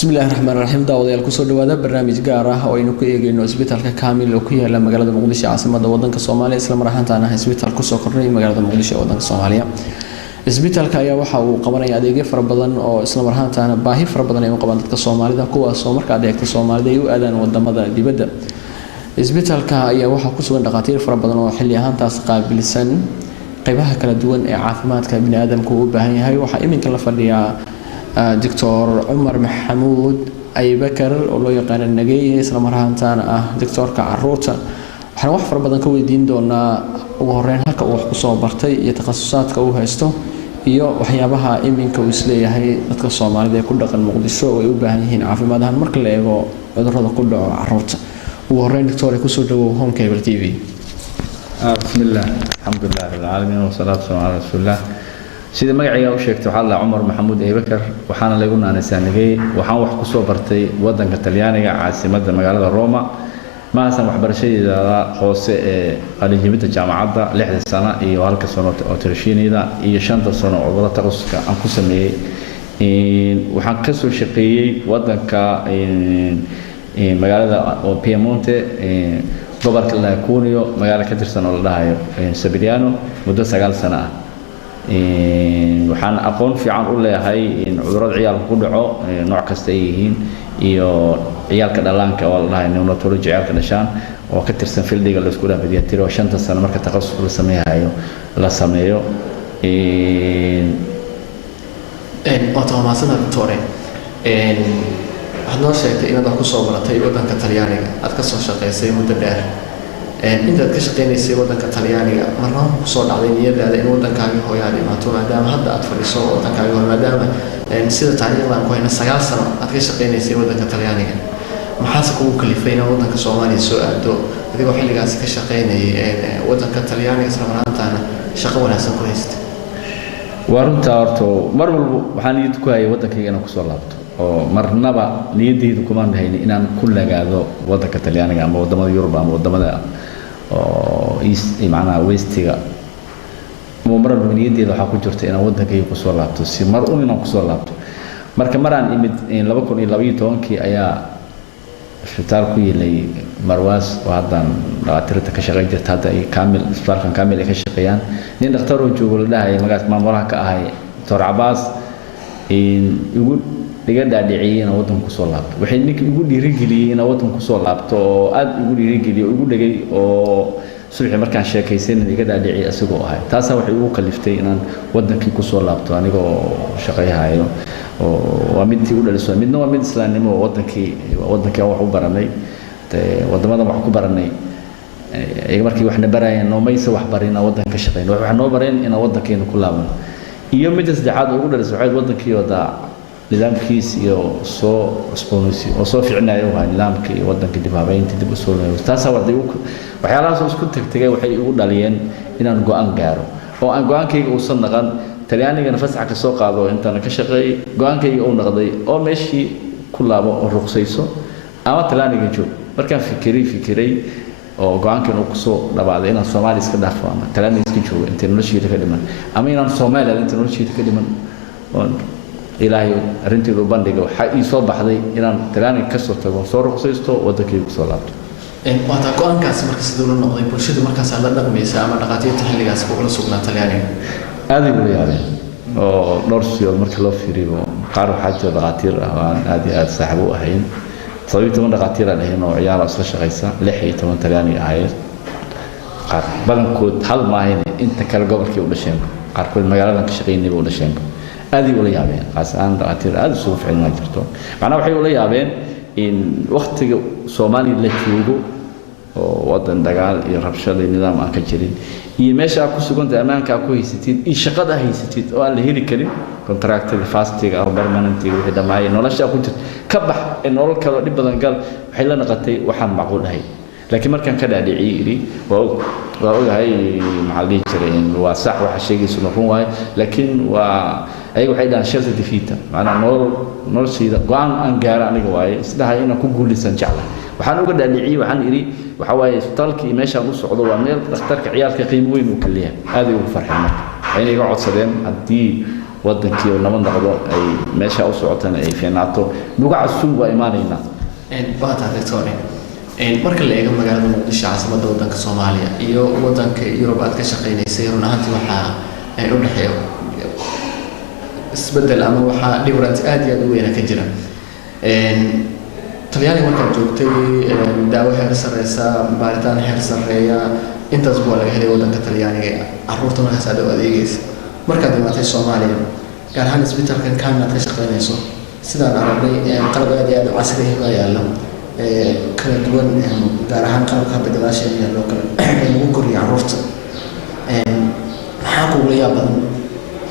بسم الله الرحمن الرحيم داوديال kusoo dhawaada barnaamij gaar ah oo aynu ku eegayno isbitaalka Kaamil oo ku yaala magaalada Muqdisho caasimada wadanka Soomaaliya isla marxantaana isbitaal ku soo kordhay magaalada Muqdisho wadanka Soomaaliya isbitaalka ayaa waxa uu qabanaya adeegyo fara badan oo isla marxantaana baahi fara badan ay u qabaan dadka Soomaalida kuwaas oo marka adeegta Soomaalida ay u aadaan wadamada dibadda isbitaalka ayaa waxa ku sugan dhaqaatiir fara badan oo xilli ahaantaas qaabilsan qaybaha kala duwan ee caafimaadka bini'aadamku u baahan yahay waxa iminka la fadhiyaa دكتور عمر محمود أي بكر ولو يقان النجية إسلام رهانتان دكتور كعروتا وحنا وحفر بدن كوي دين دونا وهرين هكا وحقصوا برتي يتخصصات كوها يستو iyo waxyaabaha iminka uu isleeyahay هي dadka Soomaaliyeed ee ku dhaqan Muqdisho oo ay u baahan yihiin caafimaadahan marka la eego cudurrada ku dhaca carruurta ugu horeyn doctor ku soo dhawow Home Cable TV bismillah alhamdulillah rabbil alamin wa salatu ala rasulillah sida magacayga u sheegtay waxa la Umar Maxamuud Eebakar waxaana lagu naanaysanagay waxaan wax ku soo bartay wadanka Talyaaniga caasimadda magaalada Roma ma asan waxbarashadeeda hoose ee qalinjibinta jaamacadda 6 sano iyo halka sano oo tarshiinida iyo 5 sano oo wada taqasuska aan ku sameeyay waxaan ka soo shaqeeyay wadanka magaalada oo Piemonte gobolka La Cuneo magaalo ka tirsan oo la dhahayo Sabriano muddo 9 sano ah waxaan aqoon fiican u leeyahay in cudurrada ciyaalka ku dhaco nooc kasta ay yihiin iyo ciyaalka dhalaanka oo la dhahay neonatology ciyaalka dhashaan oo ka tirsan fieldiga la isku dhaafiyay tiro 5 sano marka takhasus la sameeyo automaasana doctor waxaad noo sheegtay inaad ku soo baratay wadanka Talyaaniga aad ka soo shaqeysay muddo dheer inta ka shaqeynayay wadanka Talyaaniga marna ku soo dhacday niyadaada in wadankaaga hooyaad imaato maadaama hadda aad fadhiso wadankaaga maadaama sida taariikhda aan ku hayno 9 sano aad ka shaqeynayay wadanka Talyaaniga maxaa kugu kalifay in wadanka Soomaaliya soo aado adigoo xilligaas ka shaqeynayay wadanka Talyaaniga isla markaana shaqo wanaagsan ku haystay warunta horto mar walba waxaan niyad ku hayay wadankayga inaan ku soo laabto oo marnaba niyadeydu kuma dhahayn inaan ku lagaado wadanka Talyaaniga ama wadamada Yurub ama wadamada oo macnaha westiga mar walba niyadeyda waxa ku jirta inaan wadankayga ku soo laabto si mar inaan ku soo laabto marka maraan imid 2012 ayaa isbitaal ku yeelay Marwaas oo hadan dhaqaatiirta ka shaqeyn jirta hadda ay Kaamil isbitaalkan Kaamil ay ka shaqeeyaan nin dhakhtar oo joogo la dhahay magac maamulaha ka ahay Dr. Abbas igu diga dhaadhiciyay in wadanku ku soo laabto waxay ninka igu dhiirigeliyay in wadanku ku soo laabto oo aad igu dhiirigeliyay igu dhagay oo subax markaan sheekaysan diga dhaadhiciyay asagoo ahay taas waxay igu kaliftay inaan wadankii ku soo laabto anigoo shaqayhayo oo midii u dhalisay midna waa mid islaamnimo wadankii wax u baranay wadamada wax ku baranay ay markii waxna barayeen noomaysa wax barina wadanka shaqeyn wax noo bareen in wadankeena ku laabano iyo mid saddexaad ugu dhalisay waxay wadankii wada nidaamkiis iyo soo cusboonaysi oo soo fiicnaayo waa nidaamkii iyo wadankii dibaabaynta dib u soo leeyahay taas waxyaalahaas isku tagtagay waxay igu dhaliyeen inaan go'aan gaaro oo aan go'aankayga uu sanaqan Talyaaniga fasax ka soo qaado intaan ka shaqeeyay go'aankayga uu noqday oo meeshii ku laabo oo ruqsayso ama Talyaaniga joog markaan fikiray oo go'aankan uu ku soo dhabaaday inaan Soomaaliya iska dhaafo ama Talyaaniga iska joogo inta noloshiisa ka dhiman ama inaan Soomaaliya inta noloshiisa ka dhiman ilaahay arinteedu bandhiga waxa ii soo baxday inaan Talyaaniga ka soo tago soo ruqsaysto wadankayga ku soo laabto waxa go'aankaas marka sidoo la noqday bulshada markaas la dhaqmaysa ama dhaqaatiirta xilligaas ku la sugnaa Talyaaniga aad iyo yaabeen oo dhowrsiyo marka loo fiiriyo qaar waxa jira dhaqaatiir ah aad iyo aad saaxiib u ahayn sababtoo dhaqaatiir aan ahayn oo ciyaar asla shaqaysa 16 Talyaani ahayd qaar badankood hal maahin inta kala gobolkii u dhasheen qaarkood magaalada ka shaqeynay u dhasheen aad iyo la yaabeen qaasaan dhaqaatiir aad soo fiican ma jirto macna waxay la yaabeen in waqtiga Soomaaliya la joogo oo wadan dagaal iyo rabshado nidaam aan ka jirin iyo meesha ku suganta amaanka ku haysatid iyo shaqada haysatid oo aan la heli karin contracted fasting ama permanent wixii dhamaay nolosha ku jirta ka bax in nolol kale dib badan gal waxay la noqotay waxaan macquul ahay laakiin markaan ka dhaadhiciyay waa ogahay maxalli jireen waa sax waxa sheegayso run waay laakiin waa ayagu waxay dhaan sharta defeata macna noloshiida go'aan aan gaar aniga waay isdahay inaan ku guulaysan jeclahay waxaan uga dhaadhiciyay waxaan iri waxa waay isbitaalkii meeshaan u socdo waa meel dhakhtarka ciyaalka qiimo weyn u kaliya aad ugu farxay marka inay iga codsadeen hadii wadankii oo nabad noqdo ay meesha u socotana ay fiinaato nuga cusub waa imaanayna baata doctor marka la eego magaalada muqdisho caasimadda wadanka Soomaaliya iyo wadanka Yurub aad ka shaqeynaysay run ahaantii waxa u dhaxeeyo isbedel ama waxa difference aad iyo aad u weyn ka jira talyaaniga markaad joogtay daawo heer sareysa baaritaan heer sareeya intaas buu laga helay wadanka talyaaniga carruurta markaas aad u adeegaysa markaad imaatay Soomaaliya gaar ahaan isbitaalkan kaamil aad ka shaqeynayso sidaan aragnay qalab aad iyo aad u casri ah ayaa yaala kala duwan gaar ahaan qalabka hadda gadaasheena loo kala lagu koriyo carruurta maxaa kugu yaab badan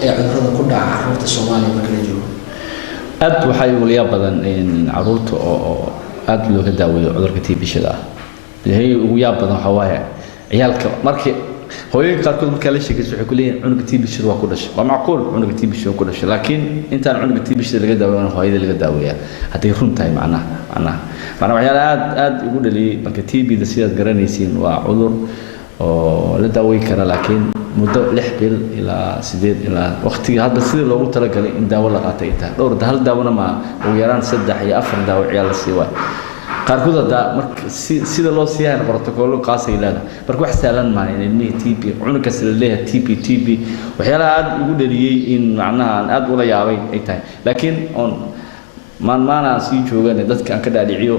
ee cudurrada ku dhaca carruurta Soomaaliya marka la joogo aad waxay ugu yaab badan in carruurta oo aad looga daaweeyo cudurka TB-shada yahay ugu yaab badan waxa waaye ciyaalka markii hooyooyinka qaarkood marka la sheekayso waxay ku leeyihiin cunuga TB-shada waa ku dhashay waa macquul cunuga TB-shada ku dhashay laakiin intaan cunuga TB-shada laga daaweeyo hooyada laga daaweeyaa haday run tahay macnaha waxyaalaha aad ugu dhaliyay marka TB-da sidaad garanaysiin waa cudur oo la daaweyn kara laakiin muddo 6 bil ilaa 8 ilaa waqtiga hadda sida loogu talagalay in daawo la qaato inta dhowr hal daawona ma ugu yaraan 3 iyo 4 daawo ciyaal la siiyo qaarkood hadda marka sida loo siiyay protocol qaasay leedahay marka wax sahlan ma in ilmihi TB cunuga sida leeyahay TB waxyaalaha aad ugu dhaliyay in macnaha aad ula yaabay ay tahay laakiin on maana sii joogan dadka aan ka dhaadhiciyo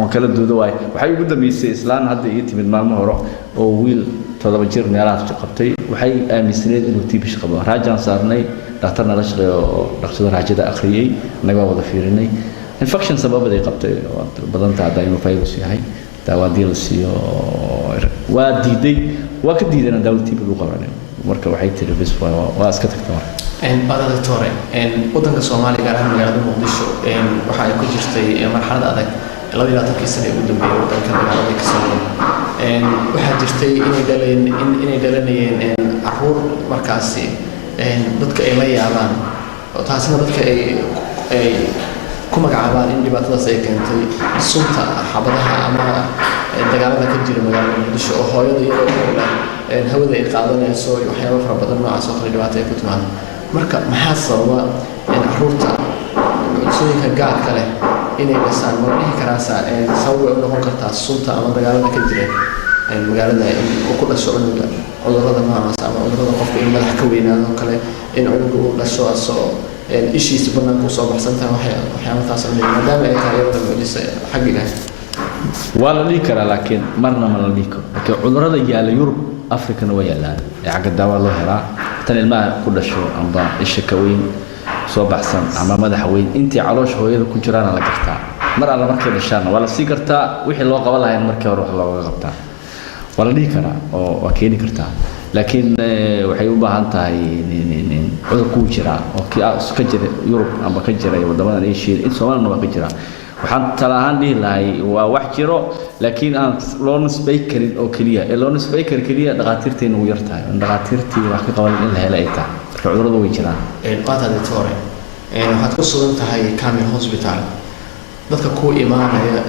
oo kala doodo waxay ugu dambeysay islaan hadda iyo timid maalmo hore oo wiil 7 jir meelaha qabtay waxay aaminsaneed inuu TB qabo raajaan saarnay dhakhtarna la shaqeeyo dhakhtarka raajada akhriyay naga wada fiirinay infection sababay qabtay badan taada inuu virus yahay daawadii la siiyo waa diiday waa ka diidana dawladda TB lagu qabanay marka waxay tiri bas waa iska tagtay baada doctor wadanka Soomaaliya gaar ahaan magaalada Muqdisho waxa ay ku jirtay marxalad adag 22 sano ugu dambeeyay wadanka magaalada ka soo waxaa jirtay inay dhalanayeen carruur markaasi dadka ay la yaabaan oo taasina dadka ay ku magacaabaan in dhibaatadaas ay keentay sunta xabadaha ama dagaalada ka jira magaalada Muqdisho oo hooyada iyo hawada ay qaadanayso waxyaabo fara badan noocaas oo kale dhibaato ay ku timaado marka maxaa sababa in carruurta cunsooyinka gaarka leh inay dhasaan ma dhihi karaa sabab ay u noqon kartaa sunta ama dagaalada ka jira magaalada uu ku dhasho cunuga cudurrada noocaas ama cudurrada qofka in madax ka weynaado kale in cunuga uu dhasho asoo ishiisa banaanka soo baxsantahay waxyaabadaas maadaama ay tahay iyada mucjisa xag Ilaahay waa la dhihi karaa laakiin marna ma la dhihi karo marka cudurrada yaala Yurub Afrikana waa yaalaan xagga daawo loo helaa tan ilmaha ku dhasho amba isha ka weyn soo baxsan ama madax weyn intii caloosh hooyada ku jiraan la gartaa mar alla markay dhashaan waa la sii kartaa wixii loo qaban lahayn markii hore wax looga qabtaa waa la dhihi karaa oo waa keeni kartaa laakiin waxay u baahan tahay cudur ku jira oo ka jira Yurub amba ka jira wadamada Asia in Soomaaliya waa ka jira waxaan talahaan dhihi lahay waa wax jiro laakiin aan loo nisbay karin oo kaliya loo nisbay kaliya dhaqaatiirteena ugu yartahay dhaqaatiirtii wax ka qaban in la helo ay tahay marka cudurrada way jiraan qaata doctor waxaad ku sugan tahay Kamil Hospital dadka ku imaanaya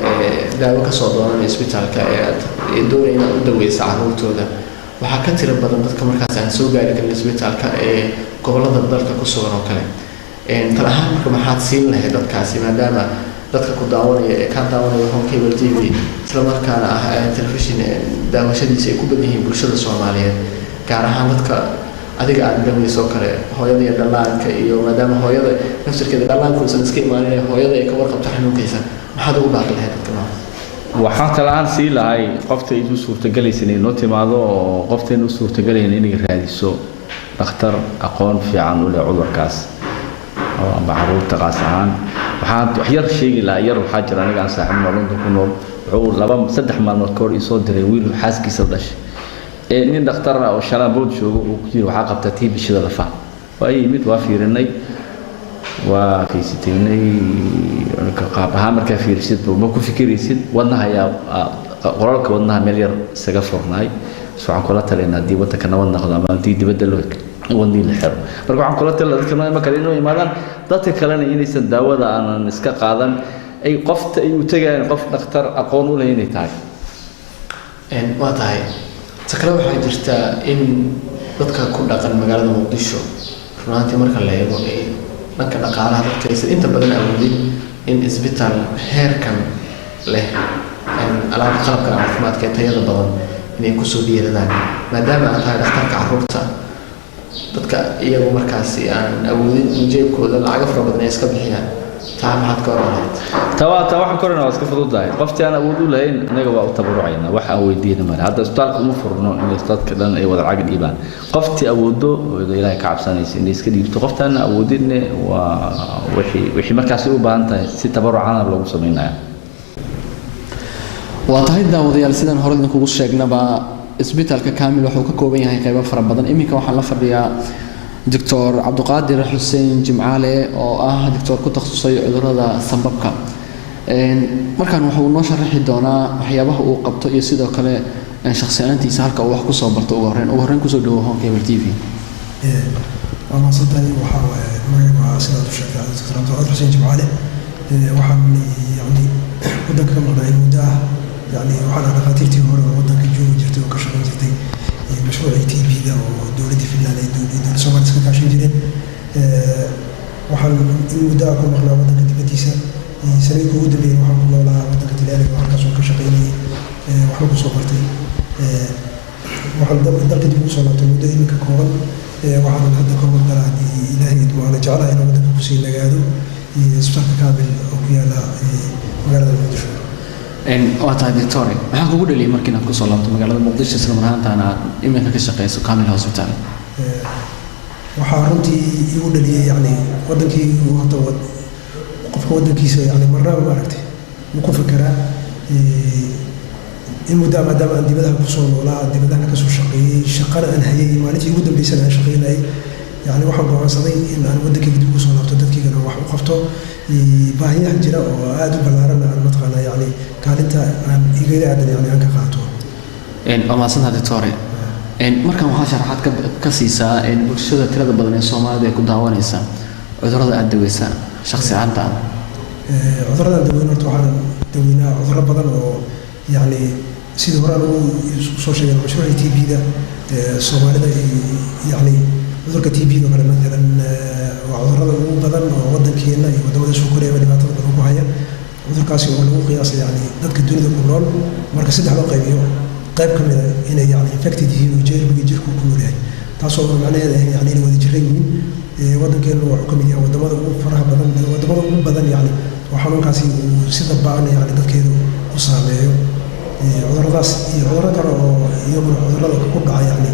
daawo ka soo doonaya isbitaalka ee doonayna u daweysa carruurtooda waxa ka tira badan dadka markaas aan soo gaari karin isbitaalka ee gobolada dalka ku sugan oo kale talahaan marka maxaad siin lahayd dadkaasi maadaama dadka ku daawanaya ee ka daawanaya home cable TV isla markaana television daawashadiisa ay ku badan yihiin bulshada Soomaaliyeed gaar ahaan dadka adiga aad daweyso kale hooyada iyo dhallaanka iyo maadaama hooyada nafsirkeeda dhallaanka uusan iska imaanin hooyada ay ka warqabto xanuunkiisa maxaad ugu baaqi lahayd dadka waxaan talaan sii lahay qofta ay suurtagelaysan inay noo timaado oo qofta ay suurtagelayeen inay raadiso dhakhtar aqoon fiican u leh cudurkaas oo amba carruurta qaas ahaan waxaan wax yar sheegi lahaa yar waxaa jira aniga aan saaxiib London ku nool wuxuu 3 maalmood ka hor isoo diray wiil xaaskiisa dhashay nin dhakhtar oo Shalabood joogo uu ku yiri waxa qabta TB-shada lafa way mid waa fiirinay waa fiisitaynay ka qaab ahaan marka fiirsid ma ku fikiraysid wadnaha ayaa qoraalka wadnaha meel yar isaga furnaay soo aan kula talina dibadda ka nabad noqdo ama dibadda loo wadni la xiro marka waxaan kula talina dadka ma kale inuu imaadaan dadka kalena inaysan daawada aan iska qaadan ay qofta ay u tagayaan qof dhakhtar aqoon u leeyahay tahay waa tahay takala waxaa jirta in dadka ku dhaqan magaalada Muqdisho runtii marka la eego dhanka dhaqaalaha dadka aysan inta badan awoodin in isbitaal heerkan leh alaab qalabka caafimaadka ee tayada badan inay kusoo dhiiradaan maadaama aad tahay dhakhtarka carruurta dadka iyagu markaasi aan awoodin in jeebkooda lacaga fara badan ay iska bixiyaan taa maxaad ka oran taa waxaan korana waa iska fududahay qoftii aan awood u lahayn inaga waa u tabarucayna wax aan weydiina male hadda isbitaalka uma furno in dadka dhan ay wada lacag dhiibaan qoftii awoodo oo ilaahay ka cabsanaysa inay iska dhiibto qoftaan awoodinne waa wixii markaasi u baahan tahay si tabarucana loogu sameynaya waa tahay daawadayaal sidaan hore idinkugu sheegnaba isbitaalka kaamil wuxuu ka kooban yahay qaybo fara badan iminka waxaan la fadhiyaa دكتور عبد القادر حسين جمعالي oo ah دكتور ku takhasusay cudurrada sanbabka markaan wuxuu noo sharaxi doonaa waxyaabaha uu qabto iyo sidoo kale shakhsiyaantiisa halka uu wax ku soo barto ugu horreyn ku soo dhawo Home Cable TV أنا صدقني وحاول ما سنة الشركة دكتور عبد القادر حسين جمعالي وحنا يعني ودك كم على المدة يعني وحنا دكاترتي هو ودك جو جرت وكشغل جرتي مشروع تي بي ده ودولة فنلندا دولة سوماليا كاشين جرين وحنا المدة كم على ودك دبتيسا سنة كود اللي وحنا كنا على ودك تلالي وحنا كسر كشغلني وحنا كسوبرتي وحنا دلك دبوس على المدة إنك كون وحنا هذا كون دلادي إلهي وأنا جعله إنه ودك كوسين نجادو سبتك كامل وكيالا مقالة المدرسة waa tahay doctor maxaa kugu dhaliyay markii aad ku soo laabto magaalada Muqdisho isla marhaantaana aad iminka ka shaqeyso Kamil Hospital waxaa runtii igu dhaliyay yani wadankii uu hada qofka wadankiisa yani marnaba maaragtay uu ku fikiraa in maadaama aan dibadaha ku soo noolaa dibadaha ka soo shaqeeyay shaqana aan hayay maalintii ugu dambeysay aan shaqeynayay يعني waxaan go'aansaday in aan wadankayga dib ugu soo laabto dadkaygana wax u qabto baahiyaha jira oo aad u ballaaran aan mataqaana yani kaalinta aan iga aadan yani aan ka qaato ama sanad doctor markaan waxaa sharaxaad ka siisaa bulshada tirada badan ee Soomaalida ay ku daawanaysa cudurrada aad daweysa shakhsi ahaanta cudurrada daweyna waxaan daweynaa cudurro badan oo yani sidii hore aan ugu soo sheegay mashruuca TB da Soomaalida yani cudurka TB da kale مثلا cudurrada ugu badan oo wadankeena iyo wadamada soo koreeya dhibaatada badan ku haya cudurkaasi oo lagu qiyaasay yani dadka dunida ku nool marka saddex loo qaybiyo qayb ka mid ah inay yani infected yihiin oo jeermiga jirku ku nool yahay taasoo macnaheedu ah yani inay wada jiran yihiin wadankeena wuxuu ka mid yahay wadamada ugu faraha badan wadamada ugu badan yani oo xanuunkaasi sida baan yani dadkeedu u saameeyo cudurradaas iyo cudurro kale oo iyaguna cudurrada ku dhaca yani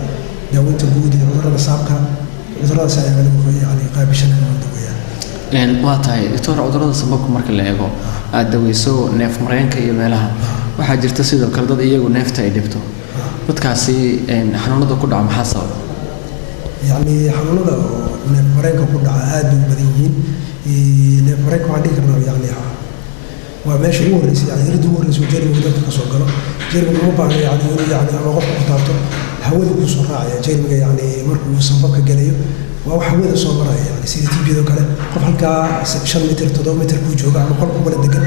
daaweynta guud iyo cudurrada saabka cudurradaas ayaa yani qaabishanaya daweeyaan waa tahay doctor cudurrada sababka marka la eego aad daweyso neef mareenka iyo meelaha waxaa jirta sidoo kale dad iyagu neefta ay dhibto dadkaasi xanuunada ku dhaca maxaa sabab yani xanuunada neef mareenka ku dhaca aad u badan yihiin neef mareenka waxaan dhihi karnaa yani waa meesha ugu horreysay yani iridda ugu horreysay oo jeermiga dadka ka soo galo jeermiga uma baahna yani inuu yani ama qofka ku taabto hawada ku soo raacaya jeermiga yani markuu sanbabka galayo waa wax hawada soo maraya yani sida TB-da kale qof halkaa 5 mitir 7 mitir ku jooga ama qolku wala degan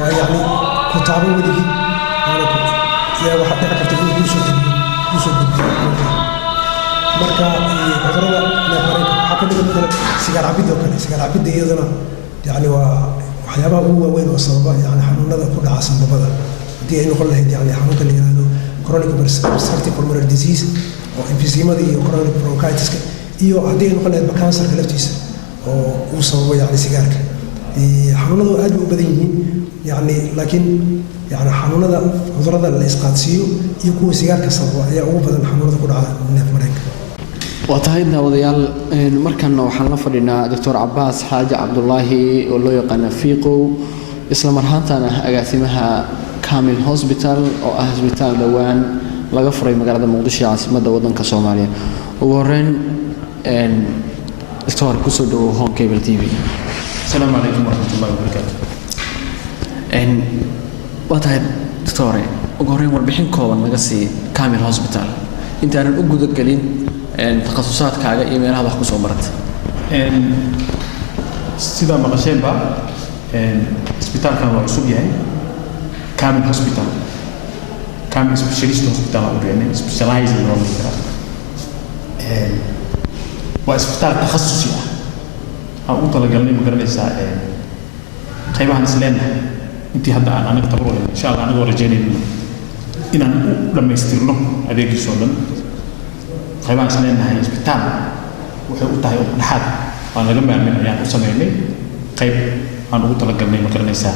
oo yani ku taabo wadigii yaa waxa dhici karta inuu ku soo gudbiyo marka cudurrada neefmareenka waxaa ka mid ah sigaar cabidda iyadana yani waa waxyaabaha ugu waaweyn oo sababa yani xanuunada ku dhaca sanbabada haddii ay noqon lahayd yani xanuunka la yidhaahdo chronic obstructive pulmonary disease oo emphysema iyo chronic bronchitis iyo haddii ay noqon lahayd kansarka laftiisa oo uu sababo yani sigaarka xanuunadu aad u badan yihiin yani laakiin yani xanuunada cudurrada la isqaadsiiyo iyo kuwa sigaarka sababa ayaa ugu badan xanuunada ku dhaca neef mareenka waa tahay daawadayaal markan waxaan la fadhinaa Dr. Cabbaas Xaaji Cabdullaahi oo loo yaqaan Fiiqow isla marhaantaana agaasimaha Kamil Hospital oo ah isbitaal dhawaan laga furay magaalada Muqdisho caasimadda wadanka Soomaaliya ugu horreyn doctor ku soo dhawo Home Cable TV السلام عليكم ورحمة الله وبركاته waa tahay doctor ugu horreyn warbixin kooban naga sii Kamil Hospital intaanan u guda galin takhasusaatkaaga iyo meelaha wax ku soo baratay sida maqasheenba isbitaalkan waa cusub yahay Kamil Hospital Kamil Specialist Hospital oo bixinay specialized neurology واسبتال تخصصي أو طلقني مقرنيسا قيمة سلنا أنت هذا أنا أكتبره إن شاء الله أنا ورجيني إن لما يسترنه أديك سولن قيمة سلنا هي اسبتال وحوتها يوم الأحد وأنا لما من أيام أسمعني قيب أنا طلقني مقرنيسا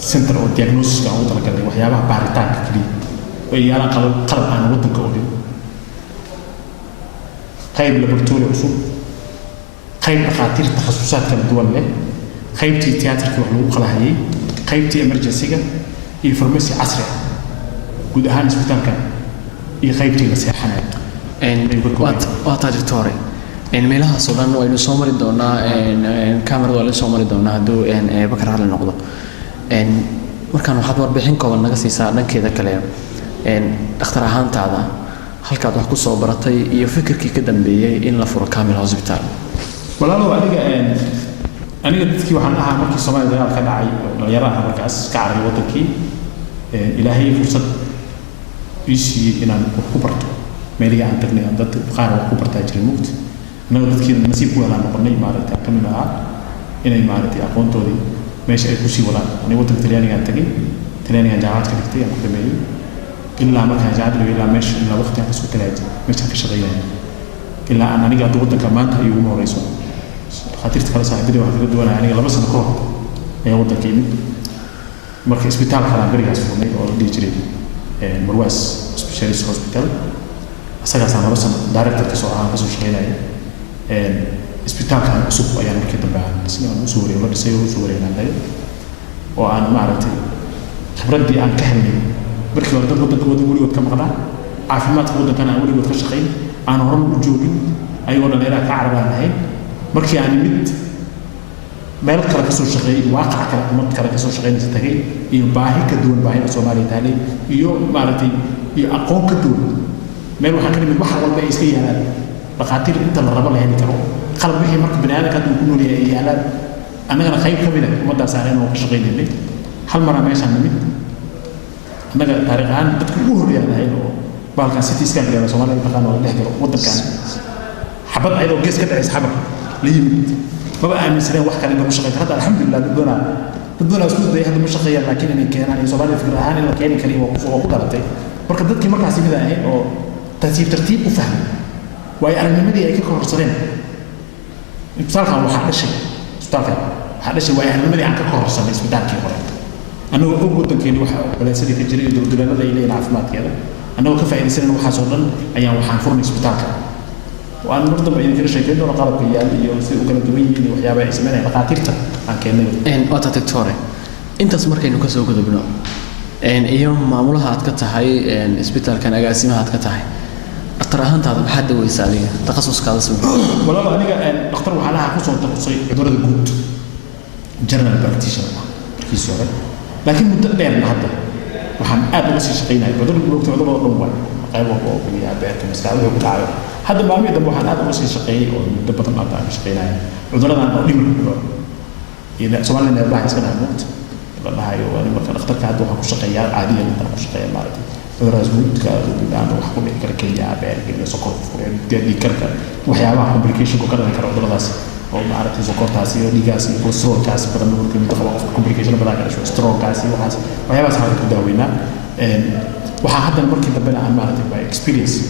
سنتر أو دياغنوستيك أو طلقني وحيابها باريتان كذي ويانا قلب أنا ودن كودي قيب لابوراتوري عصب قيب دكاتره تخصصات kala duwan leh qaybtii tiyaatarka wax lagu qalahayay qaybtii emergency-ga iyo farmasi casri ah guud ahaan isbitaalka iyo qaybtii la seexanayo waa doctor meelaha Suudaan waynu soo mari doonaa kamarada wala soo mari doonaa haduu Bakar hal noqdo markaan waxaad warbixin kooban naga siisaa dhankeeda kale dhakhtar ahaantaada halkaad wax ku soo baratay iyo fikirkii ka dambeeyay in la furo Kamil Hospital walaalo aniga dadkii waxaan ahaa markii Soomaaliya dagaal ka dhacay dhalinyarada markaas ka carray wadankii ilaahay fursad ishi inaan wax ku barto meeliga aan tagnay dad qaar wax ku bartaa jiray mugti anaga dadkii nasiib ku helaan noqonay maaragtay kamid ahaa inay maaragtay aqoontoodii meesha ay ku sii wadaan aniga wadanka Talyaaniga tagay Talyaaniga jaamacad ka dhigtay aan ku dhameeyay ilaa markaan jaamacad ilaa meesha ilaa waqti aan soo tagay meesha ka shaqeeyay ilaa aan aniga wadanka maanta ay ugu horeyso خاطرت خلاص هدري واحد يقول أنا يعني لبس الكوه هي وضع كيمي مركز إسبيتال خلنا برجع سفوني أو ديجري مرواز سبيشاليست هوسبيتال أسرع سنة لبس دايركتور كسوة عام كسوة شغالة إسبيتال كان أسوق يعني كده بعد سنة سوري ولا بسيو سوري عندي وأنا ما عرفت خبرتي عن كهني بركي ورد ودك ودي وقت كم قطع عافيمات ودك أنا ودي وقت شقين أنا هرم وجوبي أيوة أنا لا كعرب أنا هاي markii aan mid meel kale ka soo shaqeeyay waaqac kale mid kale ka soo shaqeynaysa tagay iyo baahi ka duwan baahida Soomaaliya taale iyo maaragtay iyo aqoon ka duwan meel waxa ka mid wax walba ay iska yaalaan dhaqaatiir inta la rabo la heli karo qalab wixii marka bani'aadamka uu ku nool yahay yaalaan annagana qayb ka mid ah umada saareen oo ka shaqeynay hal mar meeshan mid annaga taariikhan dadku ugu horeeyay oo baalka city scan ee Soomaaliya taqaan oo dhex galo wadankan xabad ayadoo gees ka dhacay xabar ليمت ما بقى من سنة واحد كان مش شغال هذا الحمد لله بدنا أسلوب ده هذا مش شغال لكن أنا كان يعني سؤال الفكرة هاني لو كان كريم وقوة قدرته مركز مركز عسيب ده أو ترتيب وفهم وأي أنا من مدي أكيد كورسين بصراحة هذا الشيء بصراحة هذا الشيء وأي أنا من مدي عنك كورسين اسمه دارك يقرأ أنا أقول لك إنه ولا سيدي في الجريدة دولنا لا إلى عفمات كذا أنا وكيف أي سنة وحاسولا أيام وحنفرني اسبتالك وأنا برضه بعدين كده شايفين إنه قرب يعني يصير وكان دوين وحيابة اسمها دكاترة عن كأنه أنت دكتورة أنت سمرك إنه كسر كده بنو أيام معمولها هتكتهاي إسبيتال كان أجازمها هتكتهاي التراهن هذا محد ويساعدني تخصص كذا اسمه والله أنا أختار وحالها خصوصا تخصصي إدارة الجود جنرال براكتيشنر في سوريا لكن متقدر هذا وحن قاعد بس شقينا بدل الجود تعتبر أول قايم وقوي عبارة مساعدة وبتعاون هذا ما ميدا بوحان هذا وش شقي ودبت ما بعرف شقينا عذرنا عن قديم إذا سؤالنا إن الواحد يسكن على الموت والله هاي وأنا مثلا اخترت هذا وحكو شقيا عادية مثلا حكو شقيا مالتي عذرنا زود كأنا وحكو كركية عبارة كذا سكر دي كركة وحياة كومبليكيشن كذا كذا عذرنا بس أو ما عرفت سكر تاسي أو ديجاسي أو سترول تاسي بدل ما نقول كم تخلص كومبليكيشن بدل كذا شو سترول تاسي وحاس وحياة بس هذا كداوينا وحاحد المركب تبين عن مالتي باي إكسبيرينس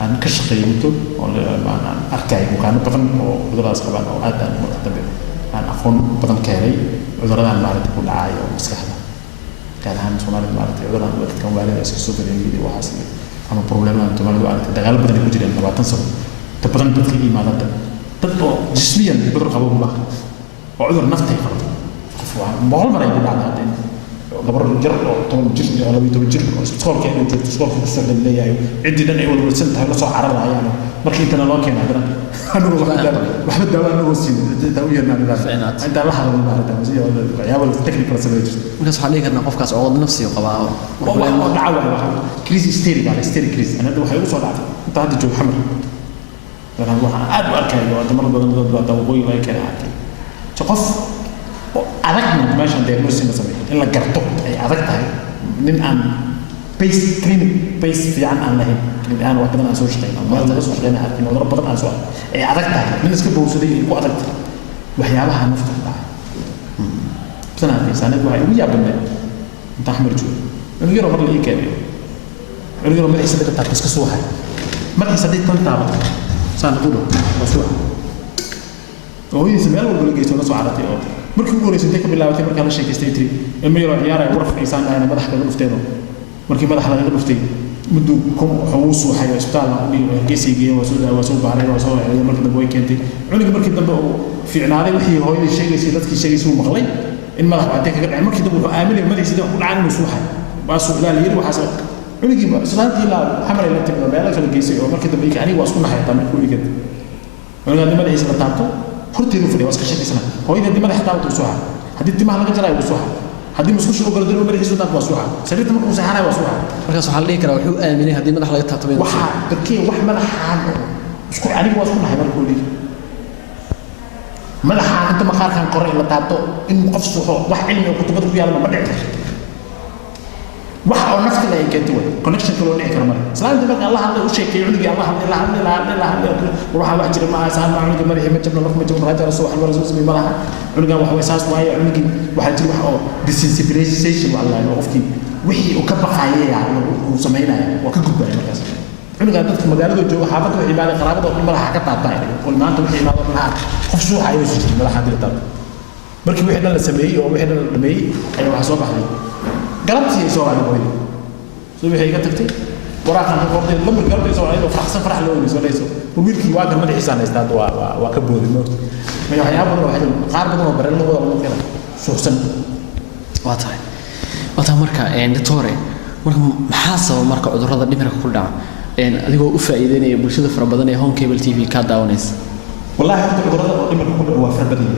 أنا كشخيمته ولا أنا أركاي وكان بدن ودراس كمان أو أدنى مرتب أنا أكون بدن كاري ودراس أنا معرفة كل عاية ومسكحة كان هم سمعنا معرفة ودراس وقت كم بالي بس الصوت اللي يجي وحاسس أنا بروبلم أنا تمام معرفة ده غالبا بدن يجي لنا بعدين صار تبدن بتكلم ما ده تبقى جسميا بدر قبول الله وعذر نفسي خلاص خفوا ما هو مرة يقول على هذا قبر الجرب طول الجرب على بيته الجرب سكول كان أنت سكول في السنة اللي هي عندي لنا أول والسنة هلا صار عرضها يعني ما كنت أنا لكن هذا أنا واحد دواء أنا وسيم دوية أنا لا أنت الله هذا ما هذا زي يا ولد تكنيكال سبيج بس حاليا كنا قف كاس عوض نفسي وقبعه والله دعوة كريز هيستيري على هيستيري كريز أنا ده حيوصل على أنت هذا جو حمر أنا والله أدوار كذا وأنت مرة بدل دوّي لا كذا شقف أذكر ماشي عند المرسي مثلا إلا قرطو أي أذكر من أن بيس كلينيك بيس في عن الله الآن وقتنا أنا سوي شقينا ما أنا سوي شقينا عارفين ولا ربنا أنا سوي عدقتها من السكب وسدي وعدقت وحيابها نفتح بعد بس أنا في سنة وعي ويا بنا أنت أحمر جو أنا غير مرة ليه كذي أنا غير مرة يصدق تاب بس كسوها مرة يصدق كم تاب سنة كله مسوها وهو يسمع له ويقول جيت ونسوا عرفتي أو مركب يقول يصدق بالله وتمر كان شيء كستيتري أما يروح يارا يورف إنسان أنا ما ضحك نفتينه مركب ما ضحك نفتين مدو كم حوس وحياة إسبتال جيسي جي وسود بعرين وسود يعني مركب دبوي كنتي عندك مركب دبو في عناده وحي هو الشيء يصير تذكر شيء اسمه مغلي إن ما راح بعدك يعني مركب دبو آمن ما يصير كل عام مسوحة واسوق لا يري وحسب عندك سلانتي لا حمل اللي تبغى بالك في الجيسي ومركب دبيك يعني واسوق حياة تعمل كل كده عندك ما يصير تابتو حرتي نفري واسك شيء سنة هو إذا دي ما راح تابتو مسوحة هدي دي ما هلا جرى مسوحة هدي مسكوش لو قردلو مريح سودان مسوحة سريت مركب سحرة مسوحة markaas waxaa la dhihi karaa wuxuu aaminay haddii madax laga taabto waxa dadkii wax madaxaan isku anigu waa isku nahay markuu leeyahay madaxaan inta maqaarkan qoray la taabto in qof suuxo wax cilmi ku tubad ku yaala ma dhici wax oo nafta la yeekay way connection kale oo dhici kara mar salaanta marka Allah hadda u sheekay cunugii Allah waxa wax jira ma aasaan ma cunugii madaxii ma jabno ma jabno raajal soo wax rasuul ismi malaha cunugan wax weesaas waaye cunugii waxa jira wax oo desensibilization wallahi qofkii wixii uu ka baqayay yani uu sameeyay waa ka gudbay markaas cunugan dadka magaalada jooga xaafadda wixii baad qaraabada oo madaxa ka taabtay oo maanta wixii imaado malaha qof soo hayo si madaxa dirta markii wixii dhan la sameeyay oo wixii dhan la dhameeyay ayaa wax soo baxday galabtii soo wada booyay soo wixii ka tagtay waraaqan ka qortay lamar galabtii soo wada faraxsan farax loo soo leeso wiilkii waa kan madaxiisa haystaa waa ka boodi mood ma waxyaabo badan waxay qaar badan oo bareen loo wada loo kala suuxsan waa tahay wata marka doctore marka maxaa sabab marka cudurrada dhimirka ku dhaca adigoo u faa'iideynaya bulshada fara badan ee home cable tv ka daawanaysa wallahi horta cudurrada dhimirka ku dhaca waa fara badan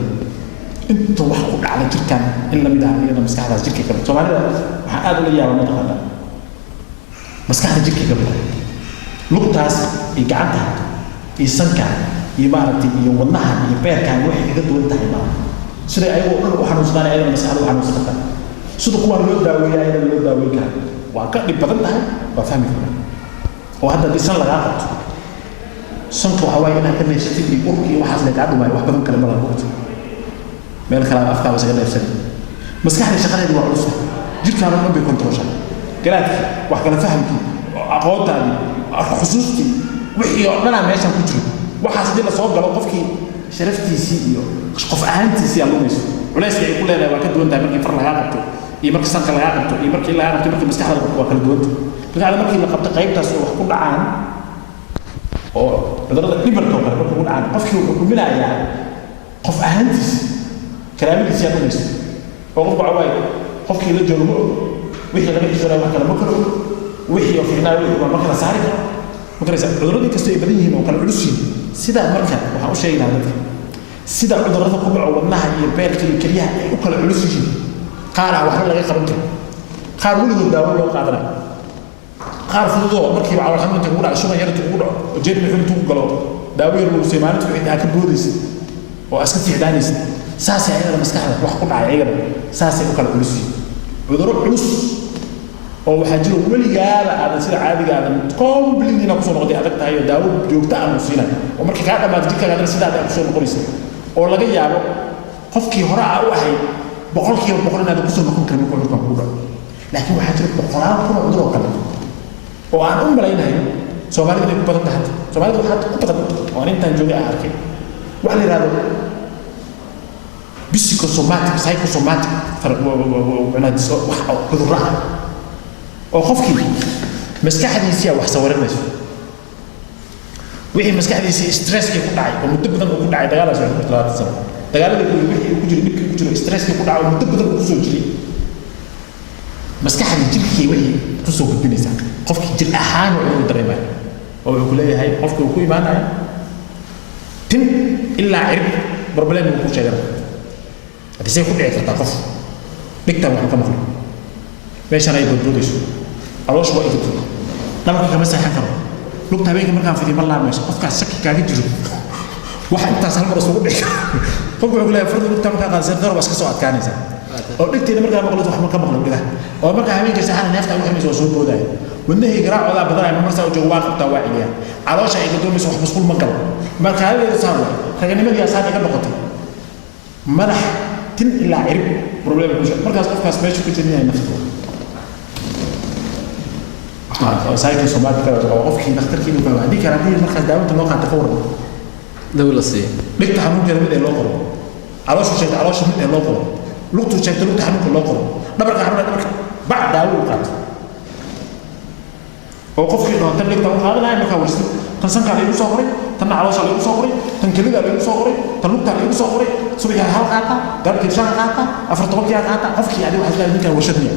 inta wax ku dhacda jirkan in la mid ah iyada maskaxdaas jirka kale Soomaalida waxa aad u leeyahay ma taqaana maskaxda jirka kale lugtaas iyo gacanta iyo sanka iyo maaragtay iyo wadnaha iyo beerka waxay kaga duwan tahay ma sida ayagoo dhan u xanuunsadaan ayada maskaxda u xanuunsadaan sida kuwa loo daaweeyaa in loo daaweyn karo waa ka dhib badan tahay waa fahmi karaa oo hadda bisan laga qabto sanka waxa weeye inaad ka neefsatid iyo urkii waxaas laga dhumay wax badan kale ma laha qabto meel kale afka waa saga neefsan maskaxda shaqadeedu waa culus jirkaana ma bay kontrolsha garaadki wax kala fahamki aqoontaadi xusuusti wixii oo dhan meeshan ku jiro waxaas hadii la soo galo qofkii sharaftiisii iyo qof ahaantiisii aad lumayso culayska ay ku leedahay waa ka duwan tahay markii far laga qabto iyo markii sanka laga qabto iyo markii laga qabto markii maskaxda waa kala duwan tahay markii la qabto qaybtaas oo wax ku dhacaan oo cudurrada dhimirka oo kale markuu ku dhacaan qofkii wuxuu dhuminayaa qof ahaantiisa karaamadiisa aad lumayso oo qofku cawaay qofkii la joogo wixii laga xishoonay wax kale ma karo wixii oo fiicnaa wixii ma kala saari karo ma karaysa cudurradii kasta ay badan yihiin oo kala culus yihiin sidaa marka waxaan u sheegaynaa dadka sida cudurrada ku dhaco wadnaha iyo beerka iyo kelyaha ay u kala culus yihiin qaar ah waxba laga qaban karo qaar weligood daawo loo qaadanayo qaar fududoo markiiba cawal xanuunta ugu dhaco shuban yarta ugu dhaco oo jeermi xunta ugu galo daawo yar lagu siiyay maalinta wixii ka boodaysa oo iska fiicdaanaysa saasay ayada maskaxda wax ku dhacay ayada saasay u kala culus yihiin cudurro culus oo waxaa jiro weligaaba aadan sida caadiga aadan completely na kusoo noqday adag tahay oo daawo joogta aan siinayo oo markii kaa dhamaad jirkaaga adana sidaa aad kusoo noqonaysa oo laga yaabo qofkii hore aa u ahayd boqolkiiba boqol inaad kusoo noqon karin markuu cudurkan ku dhaco laakiin waxaa jira boqolaal kun oo cudur oo kale oo aan u malaynahay Soomaalida inay ku badan tahay Soomaalida waxaa ku badan oo intaan joogay aan arkay waxa la yiraahdo psychosomatic psychosomatic wax cudurrada oo qofkii maskaxdiisa wax sawarinayso wixii maskaxdiisa stresskii ku dhacay oo muddo badan ku dhacay dagaalada soo xirtay sano dagaalada wixii ku jira dhibkii ku jira stresskii ku dhacay muddo badan ku soo jiray maskaxda jirkii wixii ku soo gudbinaysa qofkii jir ahaan uu dareemay oo uu leeyahay qofkii uu ku imaanayo tin ilaa cirib problem uu ku sheegay hadii say ku dhici kartaa qof dhigta wax ka maqlo meeshan ay badboodayso aloosh waa idinku dhabarka kama saxan karo lugta habeenka markaan fidii ma laamayso qofkaas shaki kaaga jiro waxa intaas hal mar isugu dhici qofku wuxuu leeyahay fardu lugta markaa qaadsan daro bas ka soo adkaanaysa oo dhigteena markaa maqlo wax ma ka maqlo gudaha oo markaa habeenka saxan neefta ugu ximayso soo boodaay wadnahii garaacooda badanay marsaa u joogo waa qabtaa waa celiya caloosha ay gadoomayso wax masquul ma galo marka haleeda saaro raganimadii asaad iga noqotay madax tin ilaa cirib problem ku jira markaas qofkaas meesha ku jirin naftu sayidka Soomaaliya oo qofkii dhakhtarkii uu baa hadii karantii markaas daawada loo qaatay ka waran dawla si dhigta xanuunka mid ee loo qoro caloosha mid ee loo qoro lugtu sheegtay lugta xanuunka loo qoro dhabarka bacd daawo u qaato oo qofkii doonta dhigta uu qaadanayo marka warsi tan sanka lagu soo qoray tan caloosha lagu soo qoray tan kelida lagu soo qoray tan lugta lagu soo qoray subaxa hal qaata garabkii shan qaata afar tobanki qaata qofkii adiga waxa la ninka warshadniya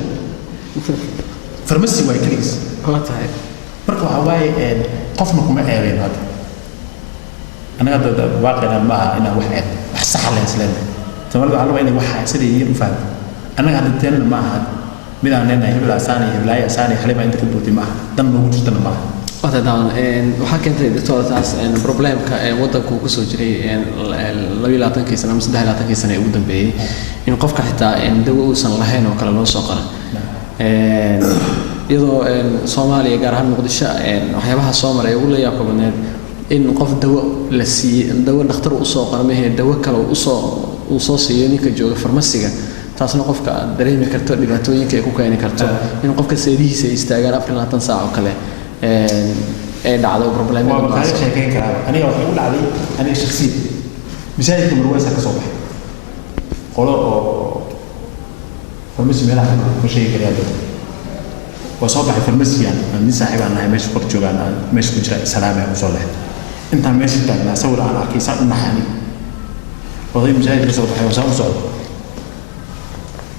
farmasi way kaliis la tahay marka waxa waaye qofna kuma eedeyn hada anaga dad waaqina ma ina wax sax la islaan tamardu alla inay waxa sidii yir u fahmo anaga hadda teen ma aha midaan leenahay hebla saani heblaaya saani xaliba inta ka buuti ma dan loogu jirtana ma wada daan waxa keentay doctortaas problemka wadanku ku soo jiray 22 sano ama 23 sano ugu dambeeyay in qofka xitaa dawo uusan lahayn oo kala loo soo qara iyadoo Soomaaliya gaar ahaan Muqdisho waxyaabaha Soomaaliya ugu leeyahay koobneed in qof dawo la siiyay dawo dhakhtar u soo qarmahay dawo kale u soo siiyay ninka jooga farmasiga taasna qofka dareemi karto dhibaatooyinka ay ku keeni karto in qofka seedihiisa istaagaan 24 saac oo kale dhacdo problemada ma sheekeyn karaa aniga waxa u dhacday aniga shakhsi misaajidka marwaysa ka soo baxay qolo oo farmasi meelaha ku sheegay kariyaa وصوب على الفرمسية من صاحب أنا ماشي قرط جوا أنا ماشي كجرا سلامة وصله أنت ماشي تاعنا سوور على كيسة نحني وضيم جاي بسوط حيوان صوت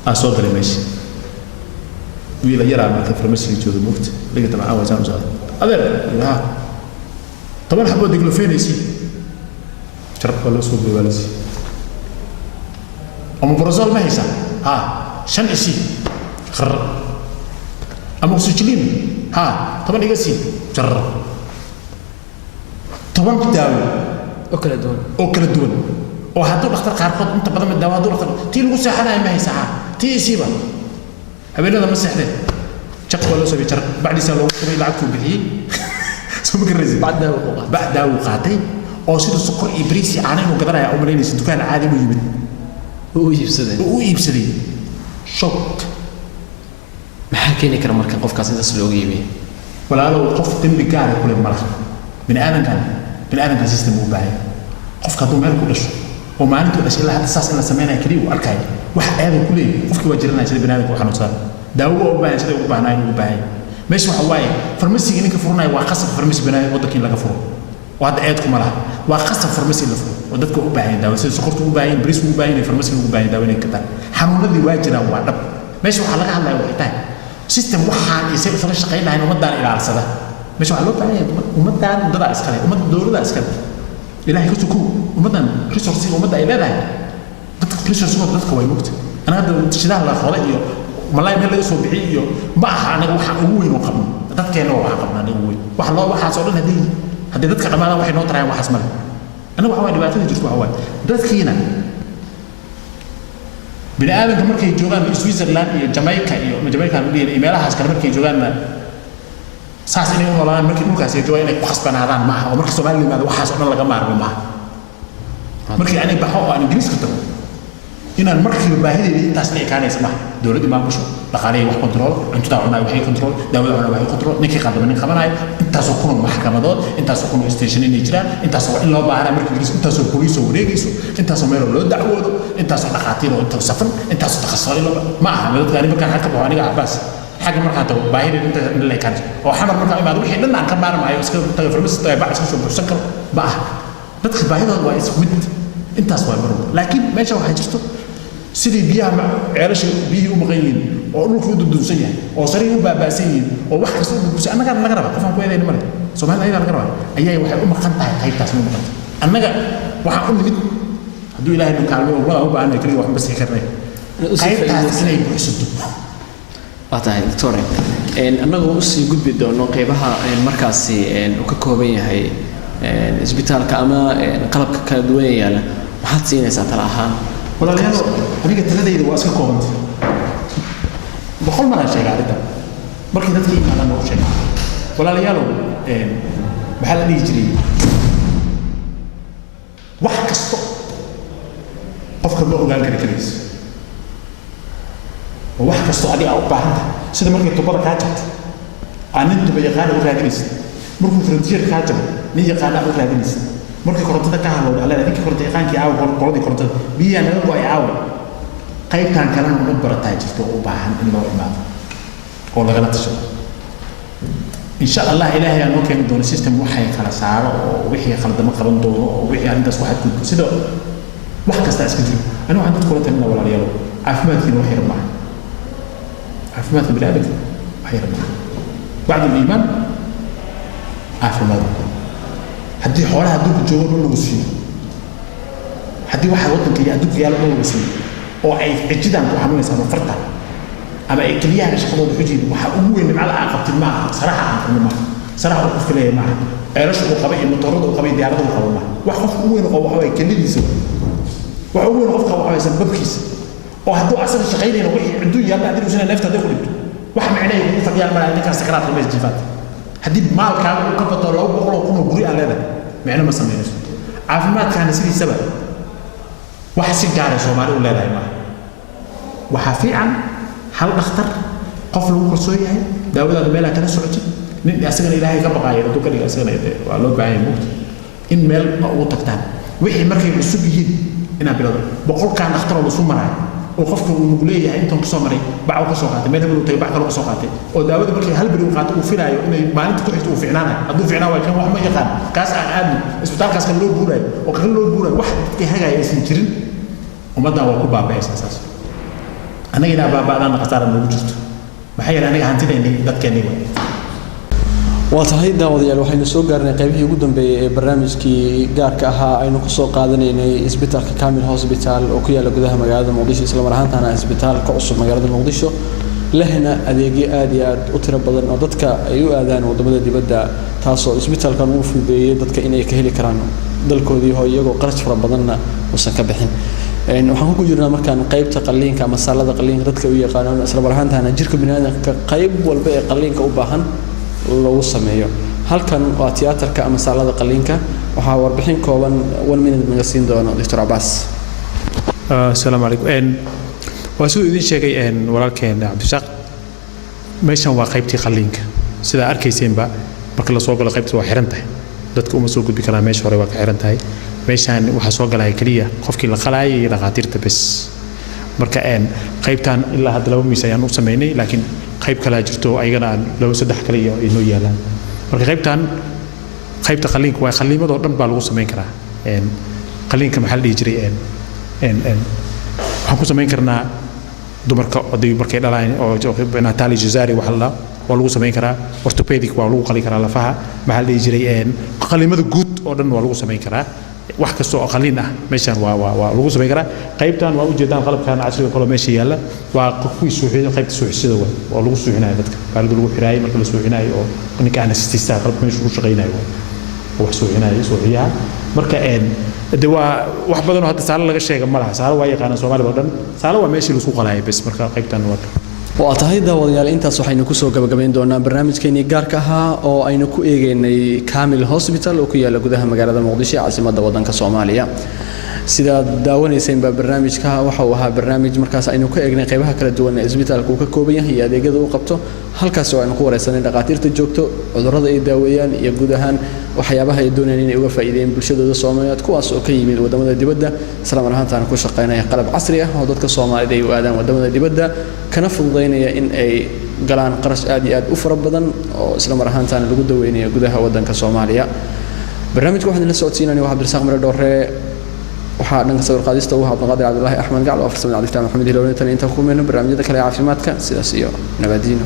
أصوب اللي ماشي ويلا يرى ما الفرمسية يجود الموت لقيت مع أول زام زاد هذا لا طبعا حبوا يقولوا فين يسي شرب ولا صوب ولا سي أم برزول ما يسا ها شن يسي خر أما سجلين ها طبعا يقسي جرب طبعا داو أكل دون وهذول أختار قارقات أنت بدل من الدواء دول أختار تي الوسع هذا ما هي ساعة تي يسيبه هبينا هذا مسح له شق ولا سوي شرب بعد سنة لو سوي لعبته به سوي كرزي بعد داو قاطي أو سيد السكر إبريسي عنه وقدرها أو ملين الدكان عادي ويبسدي شوك maxaa keeni kara marka qofkaas intaas loo geeyay walaalo qof dambi gaar ah kule malaha bin aadanka system uu baahay qofka duu meel ku dhasho oo maalintu dhashay ilaa hadda saas in la sameeynaa kaliya uu arkay wax aadan ku leeyahay qofkii waa jiranaa sida bin aadanka waxaan u saaray daawo u baahan sida uu baahnaa inuu baahay meesha waxa waaye farmasiga ninka furnaay waa qasab farmasi bin aadan waddanka laga furo waa hadda aad kuma laha waa qasab farmasi la furo oo dadka u baahan daawo sida sokorta u baahan bariis u baahan farmasiga u baahan daawo inay ka taa xanuunadii waa jiraan waa dhab meesha waxa laga hadlayaa waxay tahay system waxaan isay u soo shaqeynayaan ummadan ilaalsada meesha waxa loo baahan yahay ummadan dad iskale ummad dawladda iskale ilaahay ku tuku ummadan resources ummadda ay leedahay dadka resources dadka way mugta ana hadda shidaha la qooday iyo malaay meel laga soo bixi iyo ma aha anaga waxa ugu weyn oo qabno dadkeena waxa qabnaa anaga weyn wax loo waxa soo dhan hadii dadka dhamaada waxay noo tarayaan waxas mal anaga waxa way dhibaatada jirto waxa way dadkiina بني آدم كمان كي جوغان سويسرلاند iyo Jamaica iyo Jamaica iyo meelahaas kale markay joogaan saas inay u nolaan markii dhulkaas ay joogaan inay ku xasbanaadaan ma aha oo markii Soomaaliya yimaado waxaas oo dhan laga maarmo ma aha markii aanay baxo oo aan Ingiriis ka tago inaan markii baahideeda intaas la ekaanaysa ma dawladda ma busho dhaqaaleey wax control cuntada cunaa waxay control daawada cunaa waxay control ninkii qadaba nin qabanayo intaas oo kun maxkamadood intaas oo kun station inay jiraan intaas oo in loo baahan markii Ingiriis intaas oo police oo wareegayso intaas oo meel loo dacwoodo intaas oo dhaqaatiir oo inta safan intaas oo takhassusi ma aha mid gaari markaan halka baa aniga Abbas xagga markaa taw baahideeda inta in la ekaan oo xamar markaa imaado wixii dhan aan ka maarmayo iska taga farmasi taga baa iska soo bursan karo ma aha dadka baahidooda waa isku mid intaas waa marwo laakiin meesha waxa jirto sidii biyaha ceelasha biyihii u maqan yihiin oo dhulku u dudunsan yahay oo sariir u baabaasan yihiin oo wax kasta u dudunsan annaga laga rabaa qofaan ku eedayn male Soomaaliya ayaga laga rabaa ayay waxay u maqan tahay qaybtaas u maqan annaga waxa u nimid hadduu ilaahay nu kaalmo wala u baahan kaliya wax bas karnay qaybtaas inay buuxsato tahay doctor annagu u sii gudbi doono qeybaha markaasi uu ka kooban yahay isbitaalka ama qalabka kala duwan yaala waxaad siinaysaa tala ahaan walaalayaal aniga taladayda waa iska koobantay boqol mar aan sheegay arrinta markii dadkii imaadaan loo sheegay walaalayaalow maxaa la dhihi jiray wax kasto qofka ma ogaan kara kaliis wax kasto adiga u baahan tahay sida markay tubada kaa jabto aanin tuba yaqaan u raadinaysa markuu frontier kaa jabo nin yaqaan u raadinaysa markii korontada ka hadlo alla ninka korontada yaqaankii aaw qoladii korontada biyaha naga go'ay aaw qaybtan kalena u barataa jirto u baahan in loo imaado oo lagala tashado insha Allah ilaahay aan keeni doono system waxay kala saaro oo wixii khaldama qaban doono oo wixii arintaas waxa ku sida wax kasta iska jiro anu waxaan dadku la talina walaalayaal caafimaadkiina wax yar ma caafimaadka bini'aadamka wax yar ma بعد الإيمان عافماد هدي حوالها دوك جوه نقول وسيم هدي واحد وطن كي يدوك يلا نقول وسيم أو أي جدا وحنون يسمى فرطة أما إكليها إيش خلود حجي وحقوه إن على عقبة الماء صراحة عن الماء صراحة وقف كليه معه عرش وقبيل المطارد وقبيل ديارات وقبيل معه وحقوه هو إنه قوي حوالي كل اللي يسوي وهو إنه قف قوي حوالي سبب كيس وهدو أصلا شغالين وحي عندو يلا عندنا وسنا نفط هذا كله wax macnay ugu fadhiyaan malaa'ika sakaraat ma jifaat hadii maalkaaga uu ka bato loo boqol kun guri aan leedahay macna ma sameeyso caafimaadkaana sidii sabab wax si gaar ah Soomaali u leedahay ma waxa fiican hal dhakhtar qof lagu kalsoon yahay daawada meel kala socotay nin asagana Ilaahay ka baqayo inuu ka dhigo asagana waa loo baahan yahay in meel uu tagtaan wixii markay cusub yihiin ina bilowdo boqolkaan dhakhtar oo soo maray وقفك ونقوليه أنت تصمري بعض قصوقات ما تقولوا تبع كل قصوقات وداود بركي هل بدو قات وفينا إنه ما أنت تروح توفينا أدو فينا وكان واحد ما يقان كاس عاد إسبتال كاس كان له بوراي وكان له بوراي واحد في حاجة يسنجرين وما دا وكو بابا أساس أنا إذا بابا أنا قصار الموجود بحيل أنا هنتي إني بتكلم وتهيئ داوديال waxaynu soo gaarnay qaybihii ugu dambeeyay ee barnaamijkii gaarka ahaa aynu ku soo qaadanaynay isbitaalka Kamil Hospital oo ku yaala gudaha magaalada Muqdisho isla mar ahaantaana isbitaalka cusub magaalada Muqdisho lehna adeegyo aad iyo aad u tiro badan oo dadka ay u aadaan wadamada dibadda taasoo isbitaalkan uu fududeeyay dadka inay ka heli karaan dalkoodii iyagoo qarash fara badanna uusan ka bixin waxaan ku jirnaa markaan qaybta qalliinka ama salada qalliinka dadka u yaqaanaan isla mar ahaantaana jirka bini'aadamka qayb walba ee qalliinka u baahan lagu sameeyo halkan waa tiyaatarka ama salada qalliinka waxa warbixin kooban 1 minute naga siin doono Dr. Abbas السلام عليكم واسو idin sheegay walaalkeen Cabdishaaq meeshan waa qaybtii qalliinka sida arkayseenba marka la soo galo qaybta waa xiran tahay dadka uma soo gudbi karaan meesha hore waa ka xiran tahay meeshan waxa soo galay kaliya qofkii la qalaayay iyo dhaqaatiirta bas marka qaybtan ilaa hadda laba miis ayaan u sameynay laakiin qayb kala jirto ayagana laba saddex kale iyo inoo yaalaan marka qaybta qalliinka waa qalliimada oo dhan baa lagu sameyn karaa qalliinka maxaa la dhihi jiray waxaan ku sameyn karnaa dumarka oday markay dhalaan oo Natalie Jazari waxa la waa lagu sameyn karaa orthopedic waa lagu qali karaa lafaha maxaa la dhihi jiray qalliimada guud oo dhan waa lagu sameyn karaa wax kasto oo qalliin ah meeshan waa lagu sameyn karaa qaybtan waa u jeedaan qalabkan casriga kale meesha yaala waa kuwii suuxiyada qaybta suuxisada waa lagu suuxinayo dadka baalada lagu xiraayay marka la suuxinayo oo ninka anesthesista qalabka meesha uu shaqeynayo wax suuxinayo suuxiyaha marka de waa wax badan oo hadda saala laga sheegay malaha saala waa yaqaan Soomaaliya oo dhan saala waa meeshii la isku qalaayay bas marka qaybtan waa tahay daawadayaal intaas waxaynu ku soo gabagabayn doonaa barnaamijkeeni gaarka ahaa oo aynu ku eegeynay Kamil Hospital oo ku yaala gudaha magaalada Muqdisho caasimadda waddanka Soomaaliya sida daawanayseen barnaamijka waxa uu ahaa barnaamij markaas aynu ka eegnay qaybaha kala duwan ee isbitaalku ka kooban yahay adeegyada uu qabto halkaas oo aynu ku wareysanay dhaqaatiirta joogto cudurrada ay daaweeyaan iyo guud ahaan waxyaabaha ay doonayaan inay uga faa'iideeyaan bulshadooda Soomaaliyeed kuwaas oo ka yimid wadamada dibadda isla mar ahaantaana ku shaqeynaya qalab casri ah oo dadka Soomaaliyeed ay u aadaan wadamada dibadda kana fududeynaya in ay galaan qarash aad iyo aad u fara badan oo isla mar ahaantaana lagu daweynayo gudaha waddanka Soomaaliya barnaamijku waxaan la socodsiinay waa Cabdirasaaq Mare Dhoore waxaa dhanka sawir qaadista uu Cabdulqaadir Cabdullaahi Axmed Gacal oo farsamada Cabdilaahi Maxamed Hilowle tan inta ku meelno barnaamijyada kale caafimaadka sidaas iyo nabadgelyo